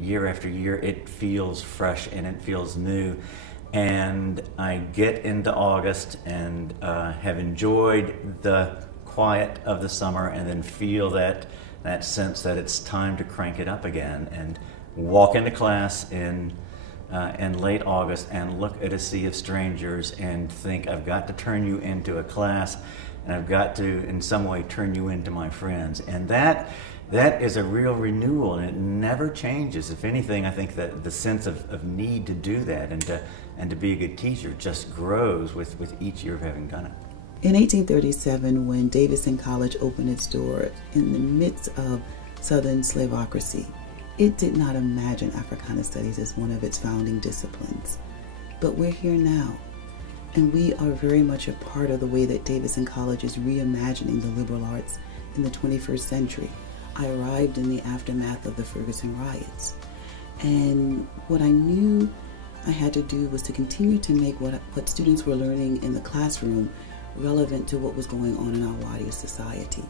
year after year, it feels fresh and it feels new. And I get into August and have enjoyed the quiet of the summer, and then feel that sense that it's time to crank it up again, and walk into class in late August and look at a sea of strangers and think, I've got to turn you into a class, and I've got to in some way turn you into my friends. And that is a real renewal, and it never changes. If anything, I think that the sense of need to do that and to be a good teacher just grows with each year of having done it. In 1837, when Davidson College opened its door in the midst of Southern slavocracy, it did not imagine Africana Studies as one of its founding disciplines. But we're here now, and we are very much a part of the way that Davidson College is reimagining the liberal arts in the 21st century. I arrived in the aftermath of the Ferguson riots, and what I knew I had to do was to continue to make what students were learning in the classroom relevant to what was going on in our wider society.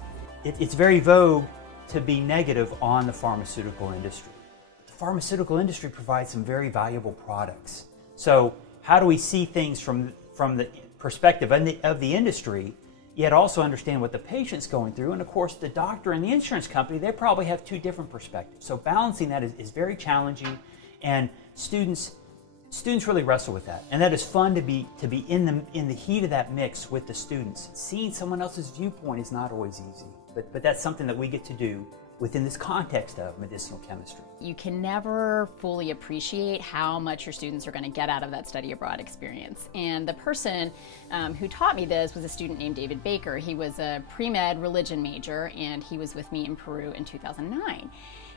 It's very vogue to be negative on the pharmaceutical industry. The pharmaceutical industry provides some very valuable products. So how do we see things from the perspective of the industry, yet also understand what the patient's going through? And of course, the doctor and the insurance company, they probably have two different perspectives. So balancing that is very challenging, and students really wrestle with that, and that is fun to be in the heat of that mix with the students. Seeing someone else's viewpoint is not always easy, but that's something that we get to do within this context of medicinal chemistry. You can never fully appreciate how much your students are going to get out of that study abroad experience. And the person who taught me this was a student named David Baker. He was a pre-med religion major, and he was with me in Peru in 2009.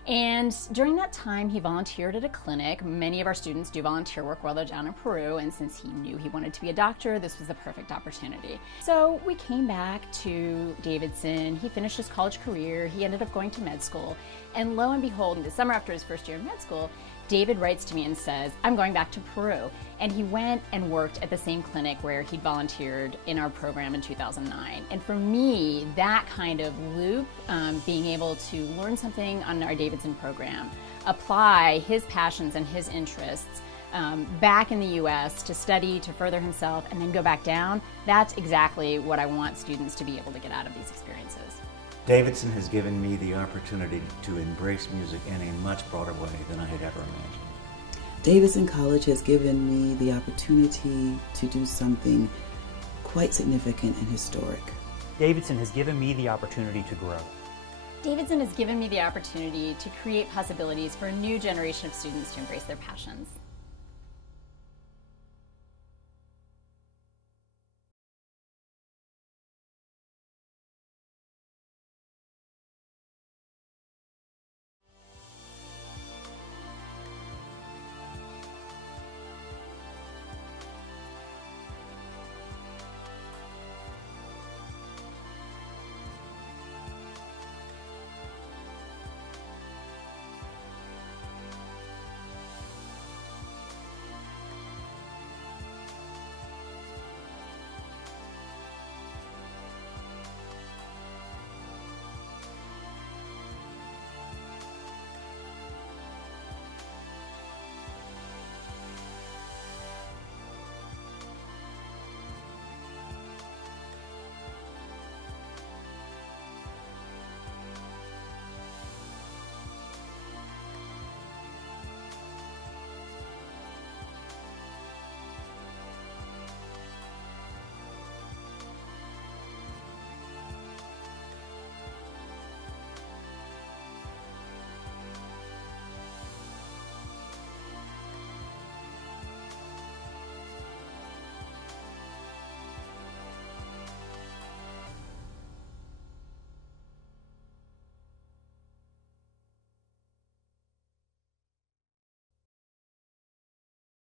And during that time, he volunteered at a clinic. Many of our students do volunteer work while they're down in Peru, and since he knew he wanted to be a doctor, this was the perfect opportunity. So we came back to Davidson. He finished his college career. He ended up going to med school. And lo and behold, in the summer after his first year in med school, David writes to me and says, I'm going back to Peru. And he went and worked at the same clinic where he'd volunteered in our program in 2009. And for me, that kind of loop, being able to learn something on our Davidson program, apply his passions and his interests back in the U.S. to study, to further himself, and then go back down, that's exactly what I want students to be able to get out of these experiences. Davidson has given me the opportunity to embrace music in a much broader way than I had ever imagined. Davidson College has given me the opportunity to do something quite significant and historic. Davidson has given me the opportunity to grow. Davidson has given me the opportunity to create possibilities for a new generation of students to embrace their passions.